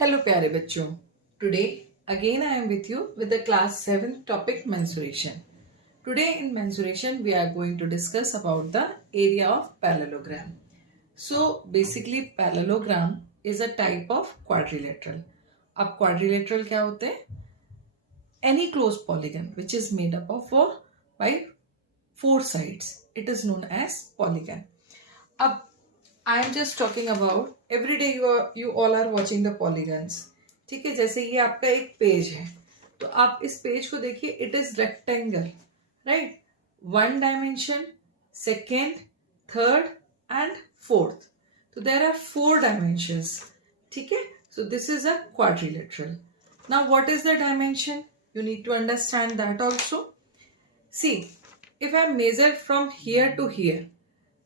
Hello प्यारे बच्चों. Today again I am with you with the class 7 topic mensuration. Today in mensuration we are going to discuss about the area of parallelogram. So basically parallelogram is a type of quadrilateral. अब quadrilateral क्या होते हैं? Any closed polygon which is made up of by four sides. It is known as polygon. अब I am just talking about every day you all are watching the polygons. ठीक है, जैसे ये आपका एक पेज है तो आप इस पेज को देखिए. It is rectangle, right. One dimension, second, third and fourth. तो देर आर फोर डायमेंशंस. ठीक है, so this is a quadrilateral. Now what is the dimension? You need to understand that also. See, if I measure from here to here,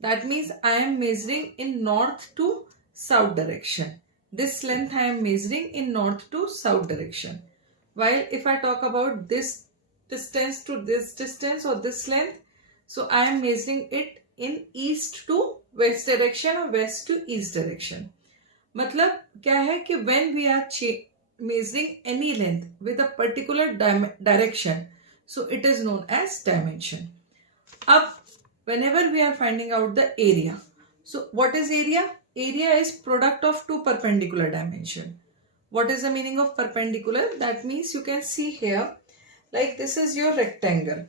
that means I am measuring in north to south direction. This length I am measuring in north to south direction. While if I talk about this distance to this distance or this length, so I am measuring it in east to west direction or west to east direction. मतलब क्या है कि when we are measuring any length with a particular direction, so it is known as dimension. अब whenever we are finding out the area, so what is area? Area is product of two perpendicular dimension. What is the meaning of perpendicular? That means you can see here, like this is your rectangle.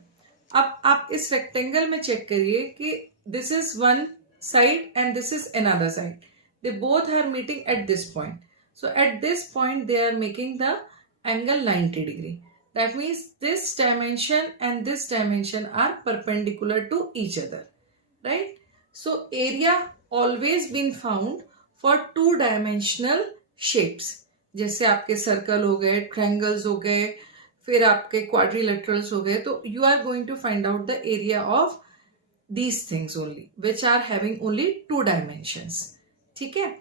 अब आप इस rectangle में check करिए कि this is one side and this is another side. They both are meeting at this point. So at this point they are making the angle 90 degree. That means this dimension and this dimension are perpendicular to each other, right? So area always been found for two dimensional shapes. जैसे आपके circle हो गए, triangles हो गए, फिर आपके quadrilaterals हो गए. तो you are going to find out the area of these things only, which are having only two dimensions. ठीक है?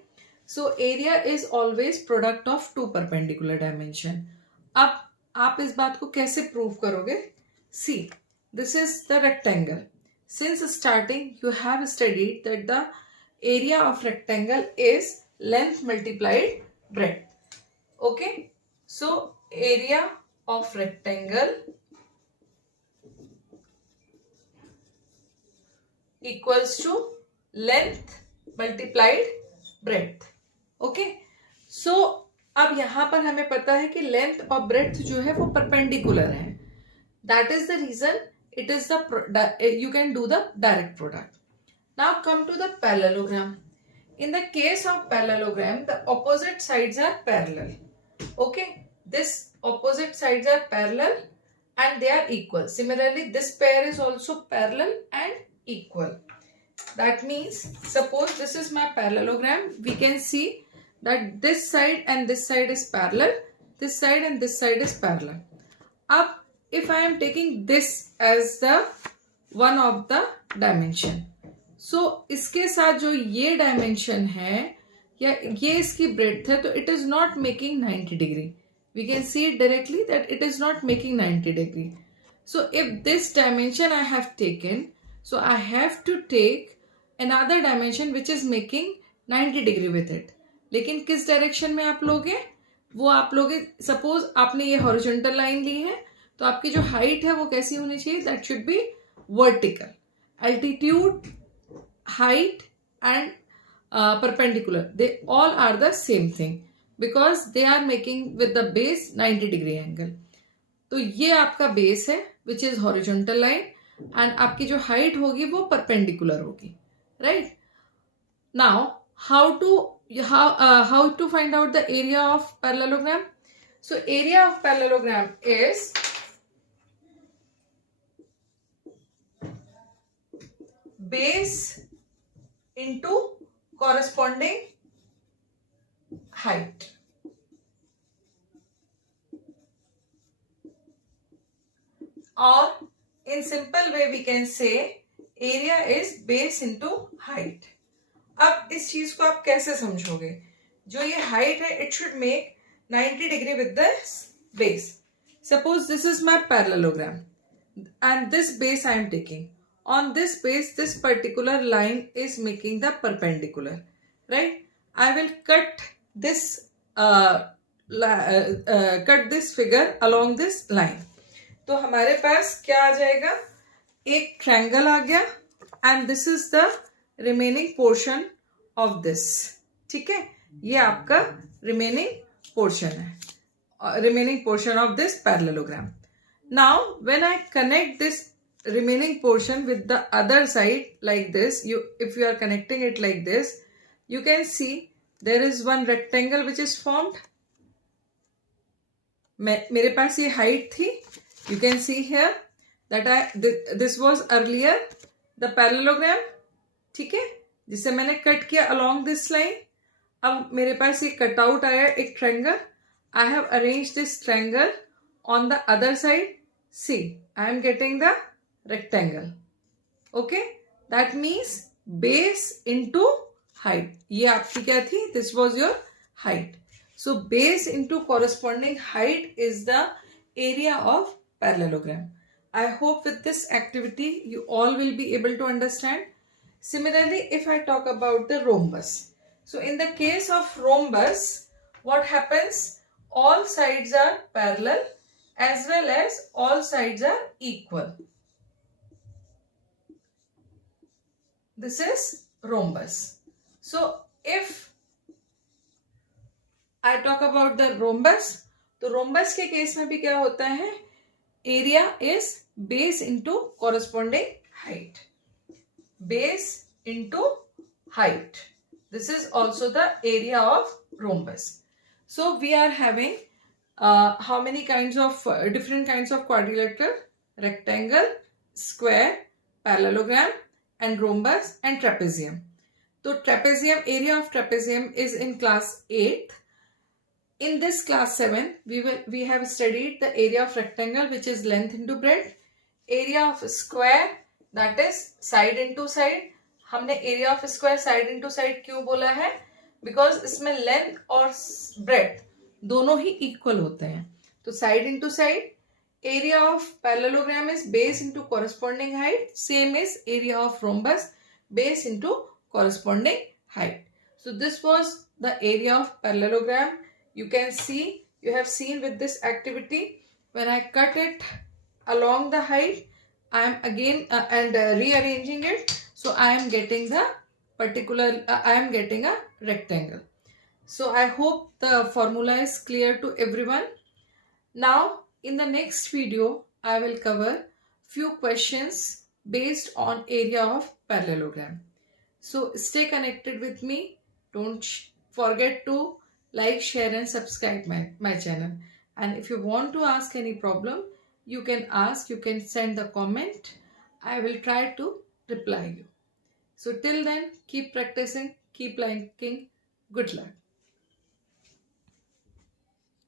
So area is always product of two perpendicular dimension. अब आप इस बात को कैसे प्रूव करोगे? See, this is the rectangle. Since starting you have studied that the area of rectangle is length multiplied breadth. Okay, so area of rectangle equals to length multiplied breadth. Okay, so अब यहां पर हमें पता है कि length और breadth जो है वो परपेंडिकुलर है. That is the reason it is the you can do the direct product. Now come to the parallelogram. In the case of parallelogram the opposite sides are parallel. Okay, this opposite sides are parallel and they are equal. Similarly, this pair is also parallel and equal. That means, suppose this is my parallelogram. We can see that this side and this side is parallel, this side and this side is parallel. Up, if I am taking this as the one of the dimension, so इसके साथ जो ये dimension है या ये इसकी breadth है, तो it is not making 90 degree. We can see it directly that it is not making 90 degree. So if this dimension I have taken, so I have to take another dimension which is making 90 degree with it. लेकिन किस direction में आप लोगे? वो आप लोगे, suppose आपने ये हॉरिजॉन्टल लाइन ली है तो आपकी जो हाइट है वो कैसी होनी चाहिए? That should be vertical. Altitude, height and perpendicular, they all are the same thing because they are making with the base 90 degree angle. तो ये आपका बेस है which is horizontal line and आपकी जो हाइट होगी वो परपेंडिकुलर होगी, right? Now how to find out the area of parallelogram? So area of parallelogram is base into corresponding height. Or in simple way we can say area is base into height. अब इस चीज को आप कैसे समझोगे? जो ये height है it should make 90 degree with this base. Suppose this is my parallelogram and this base I am taking. On this base this particular line is making the perpendicular, right? I will cut this cut this figure along this line. तो हमारे पास क्या आ जाएगा, एक triangle आ गया and this is the remaining portion of this. ठीक है, ये आपका remaining portion है, remaining portion of this parallelogram. Now when I connect this remaining portion with the other side like this, if you are connecting it like this, you can see there is one rectangle which is formed. मेरे पास ये height थी. You can see here that this was earlier the parallelogram, ठीक है, जिसे मैंने cut किया along this line. अब मेरे पास ये कट आउट आया एक triangle. I have arranged this triangle on the other side. See, I am getting the rectangle. Okay, that means base into height. ये आपकी क्या थी? This was your height. So base into corresponding height is the area of parallelogram. I hope with this activity you all will be able to understand. Similarly, if I talk about the rhombus. So in the case of rhombus, what happens? All sides are parallel as well as all sides are equal. This is rhombus. So if I talk about the rhombus, तो rhombus के case में भी क्या होता है? Area is base into corresponding height. Base into height. This is also the area of rhombus. So we are having how many kinds of different kinds of quadrilateral? Rectangle, square, parallelogram, and rhombus and trapezium. So trapezium, area of trapezium is in class 8th. In this class 7, we have studied the area of rectangle, which is length into breadth. Area of square, that is side into side. हमने area of square side into side क्यों बोला है? Because इसमें length और breadth दोनों ही equal होते हैं. तो side into side. Area of parallelogram is base into corresponding height. Same is area of rhombus, base into corresponding height. So this was the area of parallelogram. You can see, you have seen with this activity, when I cut it along the height, I am again rearranging it. So I am getting the particular, I am getting a rectangle. So I hope the formula is clear to everyone. Now in the next video, I will cover few questions based on area of parallelogram. So stay connected with me. Don't forget to like, share and subscribe my channel. And if you want to ask any problem, you can ask, you can send the comment. I will try to reply you. So till then, keep practicing, keep liking. Good luck.